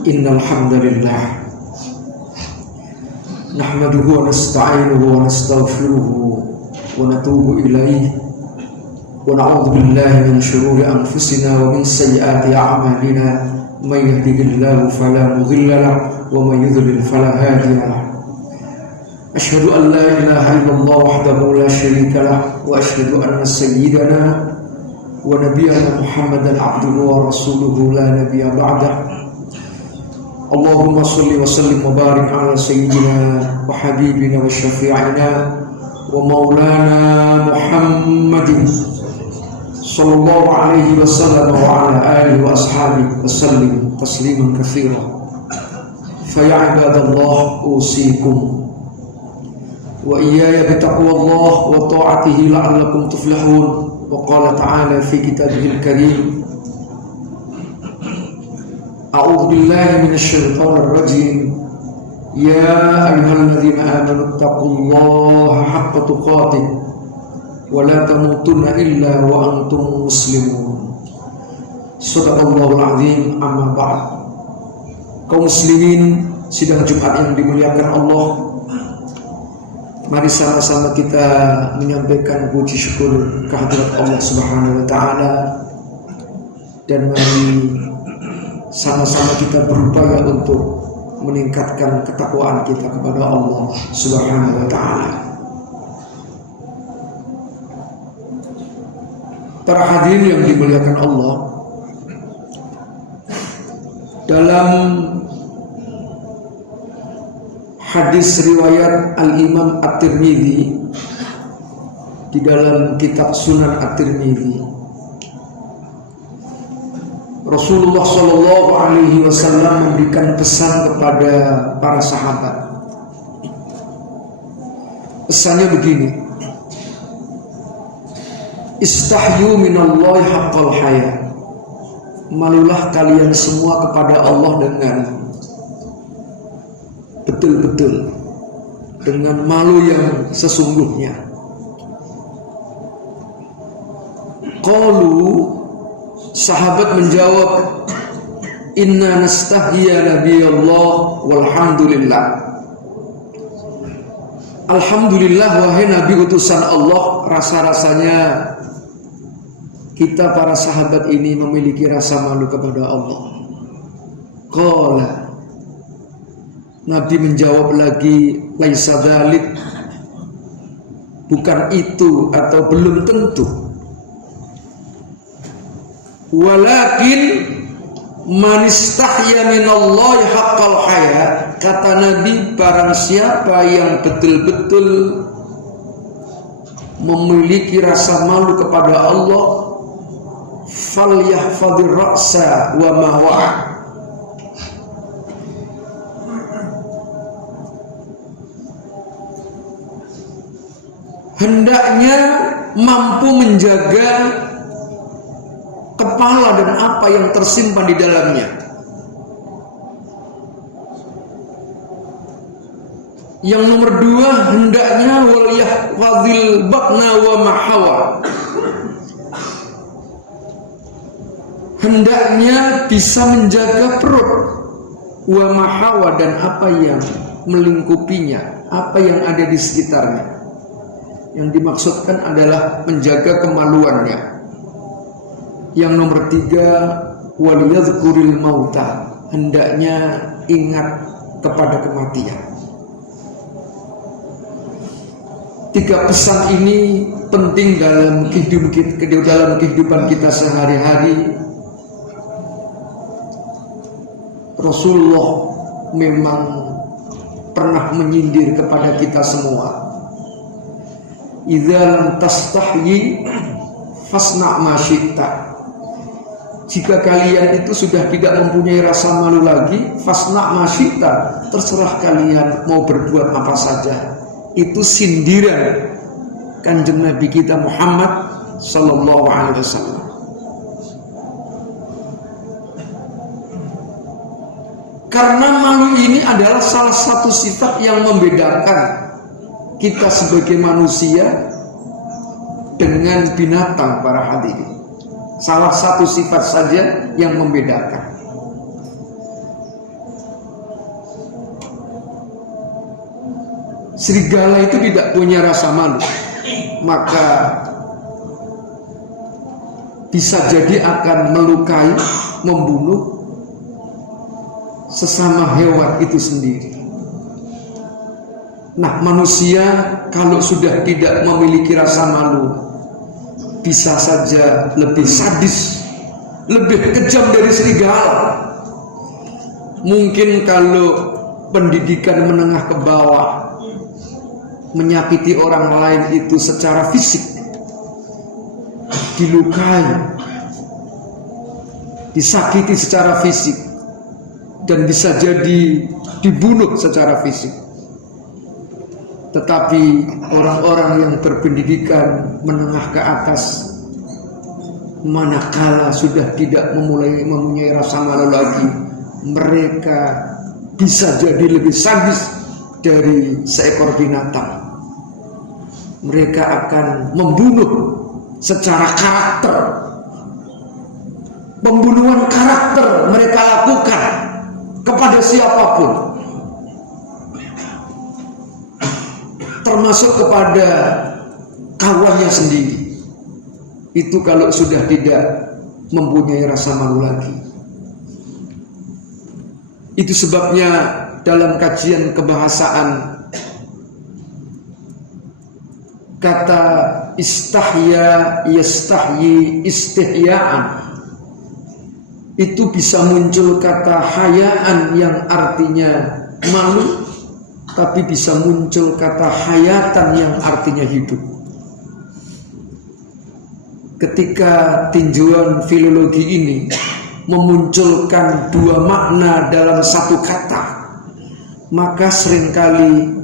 Innal hamdalillah nahmaduhu wa nasta'inuhu wa nastaghfiruhu wa natubu ilayhi wa na'udzu billahi min shururi anfusina wa min sayyiati a'malina may yahdihillahu fala mudilla lahu wa may yudlil fala hadiya lahu. Asyhadu an la ilaha illallah wahdahu la syarika lahu wa asyhadu anna sayyidana wa nabiyyana Muhammadan abduhu wa rasuluhu la nabiyya ba'dahu. Allahumma salli wa sallim wa barik ala sayyidina wa habibina wa syafi'ina wa maulana Muhammadin sallallahu alaihi wa sallam wa ala alihi wa ashabihi wa sallim tasliman katsira. Fa ya ibadallah usikum wa iyaya bi taqwallah wa ta'atihi la'allakum tuflihun. Wa qala ta'ala fi kitabihil karim, A'udzu billahi minasy syaithanir rajim. Ya ayyuhalladzina amanu taqullaha haqqa tuqatih wa la tamutunna illa wa antum muslimun. Shadaqallahul azim. Amma ba'd. Kaum muslimin sidang Jumat yang dimuliakan Allah, mari sama-sama kita menyampaikan puji syukur kehadirat Allah Subhanahu wa taala, dan mari sama-sama kita berupaya untuk meningkatkan ketakwaan kita kepada Allah Subhanahu wa taala. Para hadirin yang dimuliakan Allah, dalam hadis riwayat Al-Imam At-Tirmidzi, di dalam kitab Sunan At-Tirmidzi, Rasulullah Shallallahu Alaihi Wasallam memberikan pesan kepada para sahabat. Pesannya begini: Istahyu minallahi haqqal haya. Malulah kalian semua kepada Allah dengan betul-betul, dengan malu yang sesungguhnya. Qalu, sahabat menjawab, inna nastahya nabiyallah walhamdulillah. Alhamdulillah wahai Nabi utusan Allah, rasa-rasanya kita para sahabat ini memiliki rasa malu kepada Allah. Qala, Nabi menjawab lagi, laisa dzalik, bukan itu atau belum tentu. Walakin man istahya minallahi haqqal haya, kata Nabi, barang siapa yang betul-betul memiliki rasa malu kepada Allah, falyahfadhir ra'sa wa ma wa'a. Hendaknya mampu menjaga kepala dan apa yang tersimpan di dalamnya. Yang nomor dua, hendaknya waliyahfadzil batna wa mahawa. Hendaknya bisa menjaga perut, wa mahawa, dan apa yang melingkupinya, apa yang ada di sekitarnya. Yang dimaksudkan adalah menjaga kemaluannya. Yang nomor tiga, waliyadhkuril mauta, hendaknya ingat kepada kematian. Tiga pesan ini penting dalam kehidupan kita sehari-hari. Rasulullah memang pernah menyindir kepada kita semua, idza lam tastahyi fasna' ma syi'ta. Jika kalian itu sudah tidak mempunyai rasa malu lagi, fasna' ma syi'ta, terserah kalian mau berbuat apa saja. Itu sindiran Kanjeng Nabi kita Muhammad sallallahu alaihi wasallam. Karena malu ini adalah salah satu sifat yang membedakan kita sebagai manusia dengan binatang, para hadirin. Salah satu sifat saja yang membedakan. serigala itu tidak punya rasa malu, maka bisa jadi akan melukai, membunuh sesama hewan itu sendiri. Nah, manusia kalau sudah tidak memiliki rasa malu, bisa saja lebih sadis, lebih kejam dari serigala. Mungkin kalau pendidikan menengah ke bawah, menyakiti orang lain itu secara fisik, dilukai, disakiti secara fisik, dan bisa jadi dibunuh secara fisik. Tetapi orang-orang yang berpendidikan menengah ke atas, manakala sudah tidak mempunyai rasa malu lagi, mereka bisa jadi lebih sadis dari seekor binatang. Mereka akan membunuh secara karakter. Pembunuhan karakter mereka lakukan kepada siapapun, termasuk kepada kawannya sendiri. Itu kalau sudah tidak mempunyai rasa malu lagi. Itu sebabnya dalam kajian kebahasaan, kata istahya yastahyi istihyaan itu bisa muncul kata hayaan yang artinya malu, tapi bisa muncul kata hayatan yang artinya hidup. Ketika tinjauan filologi ini memunculkan dua makna dalam satu kata, maka seringkali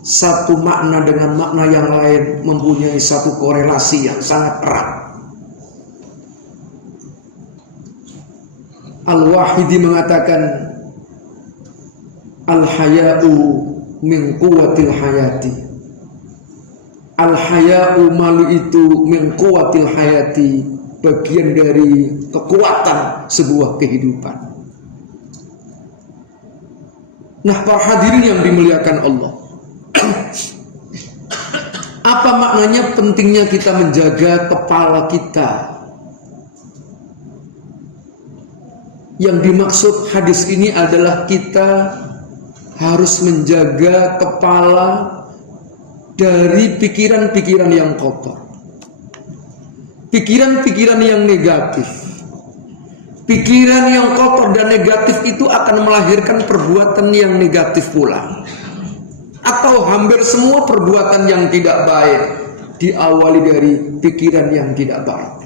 satu makna dengan makna yang lain mempunyai satu korelasi yang sangat erat. Al-Wahidi mengatakan al-haya'u min quwwatil hayati. Al-haya'u, malu itu, min quwwatil hayati, bagian dari kekuatan sebuah kehidupan. Nah, para hadirin yang dimuliakan Allah, apa maknanya pentingnya kita menjaga kepala kita? Yang dimaksud hadis ini adalah kita harus menjaga kepala dari pikiran-pikiran yang kotor, pikiran-pikiran yang negatif. Pikiran yang kotor dan negatif itu akan melahirkan perbuatan yang negatif pula, atau hampir semua perbuatan yang tidak baik diawali dari pikiran yang tidak baik.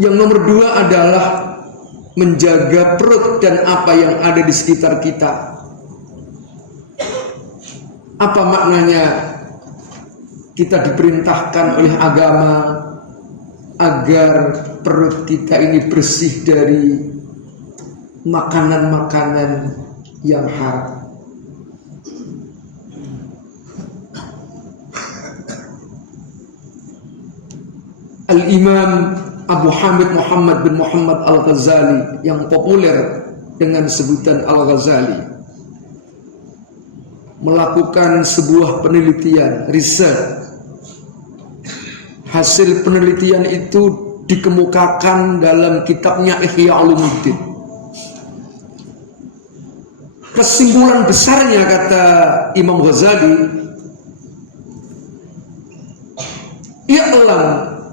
Yang nomor dua adalah menjaga perut dan apa yang ada di sekitar kita. Apa maknanya? Kita diperintahkan oleh agama agar perut kita ini bersih dari makanan-makanan yang haram. Al-Imam Abu Hamid Muhammad bin Muhammad Al-Ghazali, yang populer dengan sebutan Al-Ghazali, melakukan sebuah penelitian, riset. Hasil penelitian itu dikemukakan dalam kitabnya Ihya Ulumuddin. Kesimpulan besarnya, kata Imam Ghazali, i'lam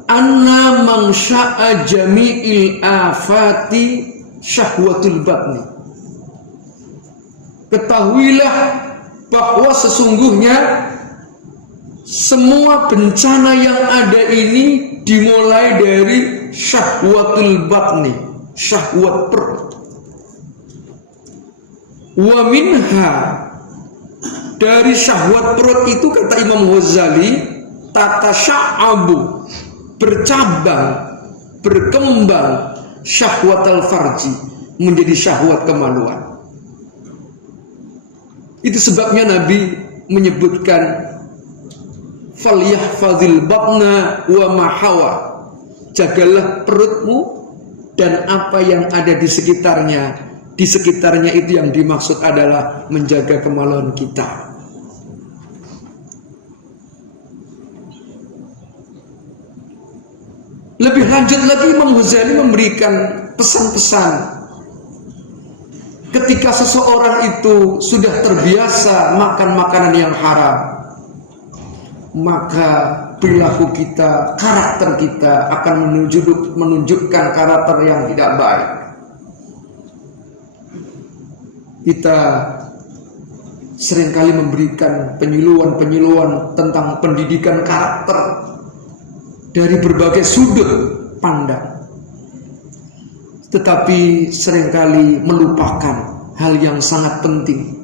anna man sya'a jami'il afati syahwatul batni. Ketahuilah bahwa sesungguhnya semua bencana yang ada ini dimulai dari syahwatul batni, syahwat perut. Wa minha, dari syahwat perut itu, kata Imam Ghazali, tatasya'abu, bercabang, berkembang syahwat al-farji, menjadi syahwat kemaluan. Itu sebabnya Nabi menyebutkan falyahfazil batna wa mahawa, jagalah perutmu dan apa yang ada di sekitarnya di sekitarnya itu yang dimaksud adalah menjaga kemaluan kita. Lebih lanjut lagi, Imam Ghazali memberikan pesan-pesan. Ketika seseorang itu sudah terbiasa makan makanan yang haram, maka perilaku kita, karakter kita akan menunjukkan karakter yang tidak baik. Kita seringkali memberikan penyuluhan tentang pendidikan karakter dari berbagai sudut pandang, tetapi seringkali melupakan hal yang sangat penting.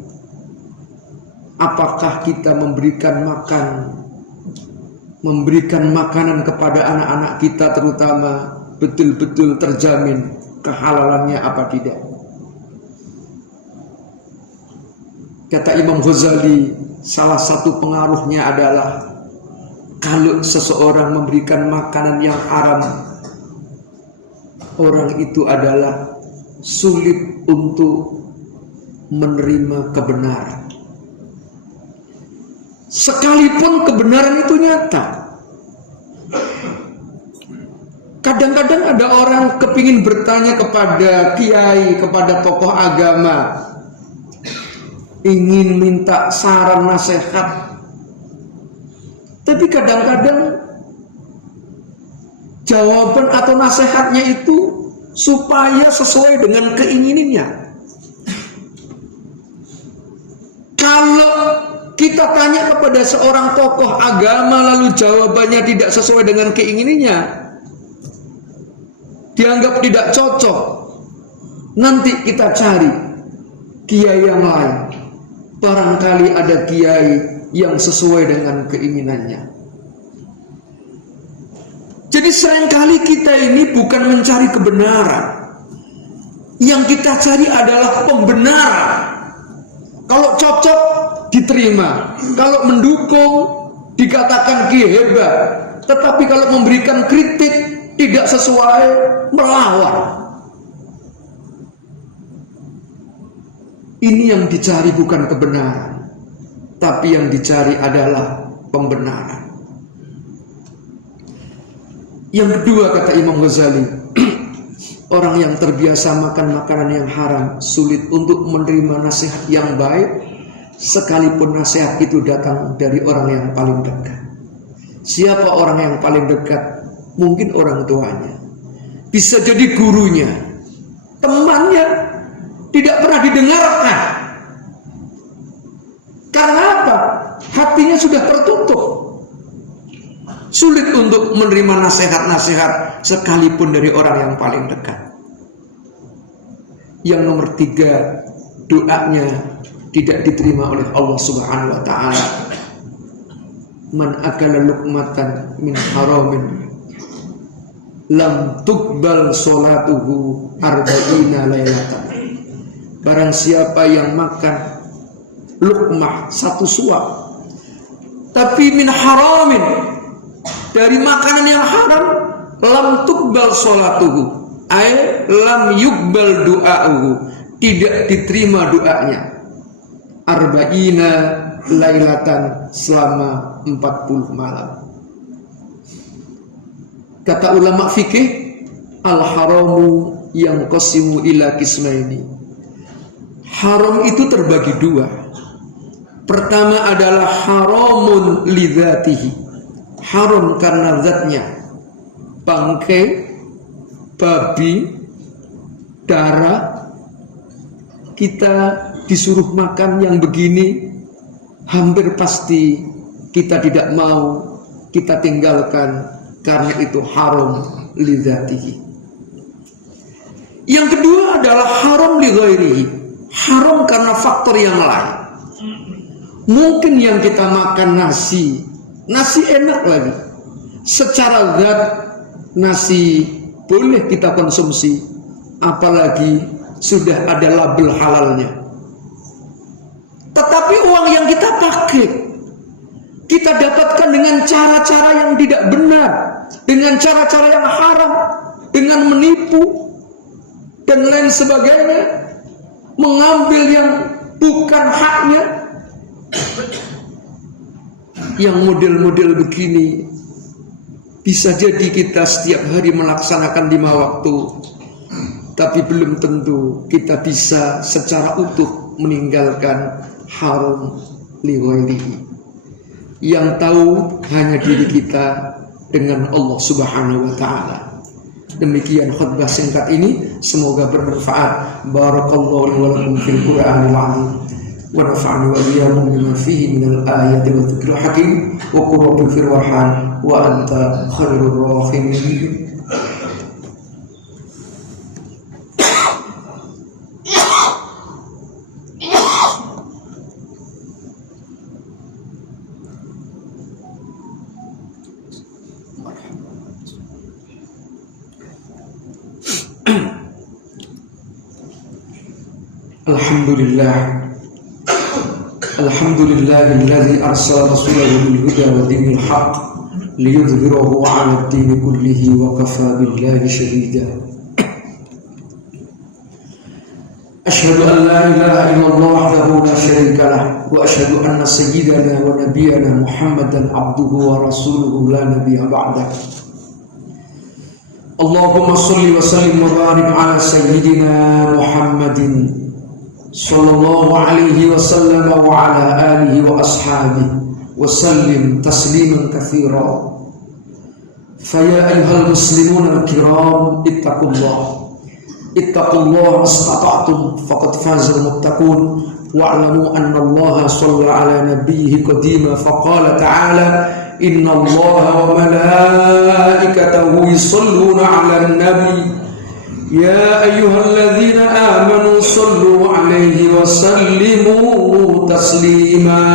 Apakah kita memberikan makanan kepada anak-anak kita terutama betul-betul terjamin kehalalannya apa tidak? Kata Imam Ghazali, salah satu pengaruhnya adalah kalau seseorang memberikan makanan yang haram, orang itu adalah sulit untuk menerima kebenaran. Sekalipun kebenaran itu nyata. Kadang-kadang ada orang kepingin bertanya kepada kiai, kepada tokoh agama, ingin minta saran nasihat. Tapi kadang-kadang jawaban atau nasihatnya itu supaya sesuai dengan keinginannya. Kalau kita tanya kepada seorang tokoh agama lalu jawabannya tidak sesuai dengan keinginannya, dianggap tidak cocok, nanti kita cari kiai yang lain. Barangkali ada kiai yang sesuai dengan keinginannya. Jadi seringkali kita ini bukan mencari kebenaran. Yang kita cari adalah pembenaran. Kalau cocok diterima, kalau mendukung dikatakan kiai hebat, tetapi kalau memberikan kritik tidak sesuai, melawan. Ini yang dicari bukan kebenaran, tapi yang dicari adalah pembenaran. Yang kedua, kata Imam Ghazali, orang yang terbiasa makan makanan yang haram sulit untuk menerima nasihat yang baik, sekalipun nasihat itu datang dari orang yang paling dekat. Siapa orang yang paling dekat? Mungkin orang tuanya, bisa jadi gurunya, temannya, tidak pernah didengarkan. Karena apa? Hatinya sudah tertutup, sulit untuk menerima nasihat-nasihat sekalipun dari orang yang paling dekat. Yang nomor 3, doanya tidak diterima oleh Allah Subhanahu wa ta'ala. Man akala luqmatan min haramin lam tuqbal sholatuhu arba'ina lailatan. Barang siapa yang makan luqmah, satu suap, tapi min haramin, dari makanan yang haram, lam tuqbal sholatuhu, ay lam yuqbal du'a'uhu, tidak diterima doanya, arba'ina lailatan, selama 40 malam. Kata ulama fikih, al-haramu yang qasimu ila qismaini. Haram itu terbagi 2. Pertama adalah haramun lidzatihi, haram karena zatnya. Bangkai, babi, darah, kita disuruh makan yang begini, hampir pasti kita tidak mau, kita tinggalkan karena itu haram lidzatihi. Yang kedua adalah haram li ghairihi, haram karena faktor yang lain. Mungkin yang kita makan nasi enak lagi, secara zat nasi boleh kita konsumsi, apalagi sudah ada label halalnya. Tetapi uang yang kita pakai, kita dapatkan dengan cara-cara yang tidak benar, dengan cara-cara yang haram, dengan menipu dan lain sebagainya. mengambil yang bukan haknya. Yang model-model begini bisa jadi kita setiap hari melaksanakan 5 waktu, tapi belum tentu kita bisa secara utuh meninggalkan haram liwailihi. Yang tahu hanya diri kita dengan Allah Subhanahu wa ta'ala. Demikian khutbah singkat ini, semoga bermanfaat. Barakallahu li wa lakum fil Qur'anil 'azim wa nafa'ani wa iyyakum bima fihi minal ayati wa dzikril hakim wa qul rabbi fir warham wa anta khairur rahimin. Alhamdulillahilladzi arsala rasulahu bil huda wa dinil haqq liyudhhirahu 'ala ad-din kullihi wa kafa billahi shahida. Asyhadu an la ilaha illallah wahdahu la syarika lah wa asyhadu anna sayyidana wa nabiyyana Muhammadan 'abduhu wa rasuluhu la nabiyya ba'dah. Allahumma shalli wa sallim wa barik 'ala sayyidina Muhammadin sallallahu alaihi wasallam wa ala alihi wa ashabihi wa sallim tasliman katsira. Fa ya ayyuhal muslimun al-kiram ittaqullah astata'tum faqad fazal muttaqun wa'lamu anna Allah shalla ala nabiyhi qadima faqala ta'ala inna Allah wa malaikatahu yusalluna 'alan nabiy ya ayyuhalladzina amanu sallu 'alaihi wa sallimu taslima.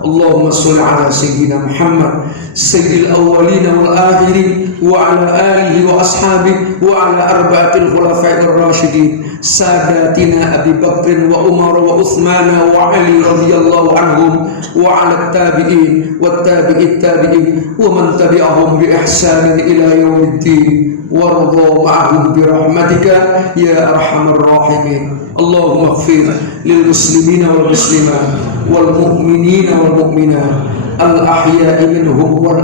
Allahumma shalli 'ala sayyidina Muhammad sayyidil awwalin wal akhirin wa 'ala alihi wa ashabihi wa 'ala arba'atil khulafa'ir rasyidin sadatina Abi Bakr wa Umar wa Utsman wa Ali radhiyallahu anhum wa 'ala at-tabi'in wat tabi'it tabi'in wa man tabi'ahum bi ihsanin ila yaumiddin warḍa ma'ahum bi rahmatika ya arhamar rahimin. Allahumma ighfir lil muslimina wal muslimat wal mu'minina wal mu'minat al ahya'i minhum wal